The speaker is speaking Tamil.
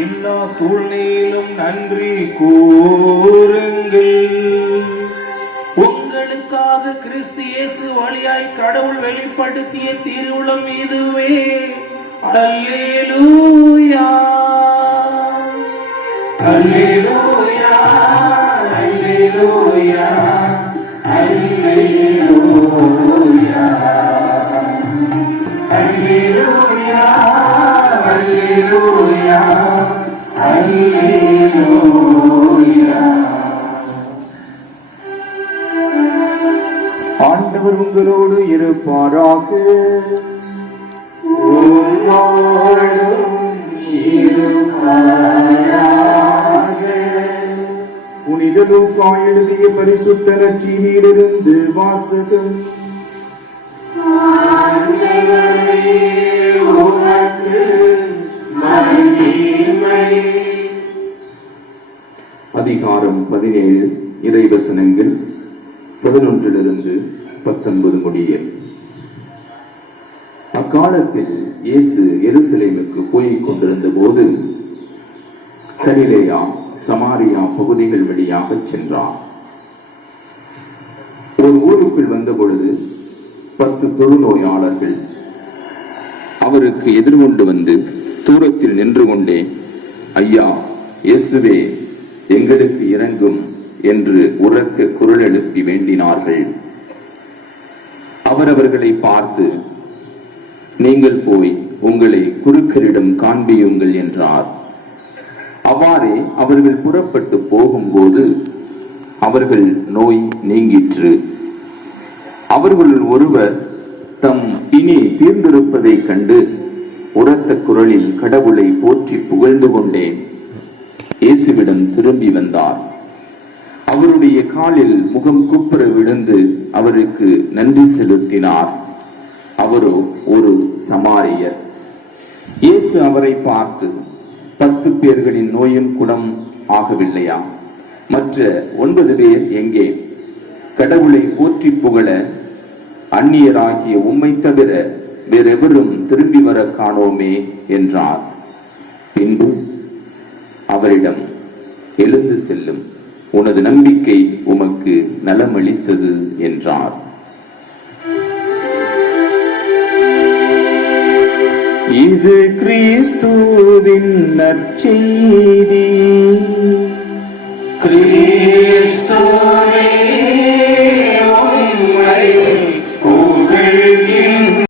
எல்லா சூழ்நிலையிலும் நன்றி கூறுங்கள். உங்களுக்காக கிறிஸ்து இயேசு வழியாய் கடவுள் வெளிப்படுத்திய திருவுளம் இதுவே. அல்லேலூயா அல்லேலூயா அல்லேலூயா அல்லேலூயா அல்லேலூயா அல்லேலூயா அல்லேலூயா. ஆண்டவர் உங்களோடு இருப்பாராக. புனித லூக்கா எழுதிய பரிசுத்த நற்செய்தியிலிருந்து வாசகம். அதிகாரம் 17 இறைவசனங்கள் 11-19 முடிய. அக்காலத்தில் இயேசு எருசலேமுக்கு போய்க் கொண்டிருந்த போது கலிலேயா சமாரியா பகுதிகள் வழியாக சென்றார். ஒரு ஊருக்குள் வந்த பொழுது 10 தொழுநோயாளர்கள் அவருக்கு எதிர்கொண்டு வந்து தூரத்தில் நின்று கொண்டே, ஐயா, இயேசுவே, எங்களுக்கு இறங்கும் என்று உரக்க குரல் எழுப்பி வேண்டினார்கள். அவர்களை பார்த்து, நீங்கள் போய் உங்களை குருக்களிடம் காண்பியுங்கள் என்றார். அவ்வாறே அவர்கள் புறப்பட்டு போகும்போது அவர்கள் நோய் நீங்கிற்று. அவர்களுள் ஒருவர் தம் இனி தீர்ந்திருப்பதைக் கண்டு உரத்த குரலில் கடவுளை போற்றி புகழ்ந்து கொண்டே இயேசுவிடம் திரும்பி வந்தார். அவருடைய காலில் முகம் குப்புற விழுந்து அவருக்கு நன்றி செலுத்தினார். அவரோ ஒரு சமாரியர். இயேசு அவரை பார்த்து, 10 பேர்களின் நோயும் குணம் ஆகவில்லையா? மற்ற 9 பேர் எங்கே? கடவுளை போற்றி புகழ அந்நியராகிய உம்மை தவிர வேறெவரும் திரும்பி வர காணோமே என்றார். பின்பு அவரிடம், எழுந்து செல்லும், உனது நம்பிக்கை உமக்கு நலமளித்தது என்றார். இது கிறிஸ்துவின் நற்செய்தி.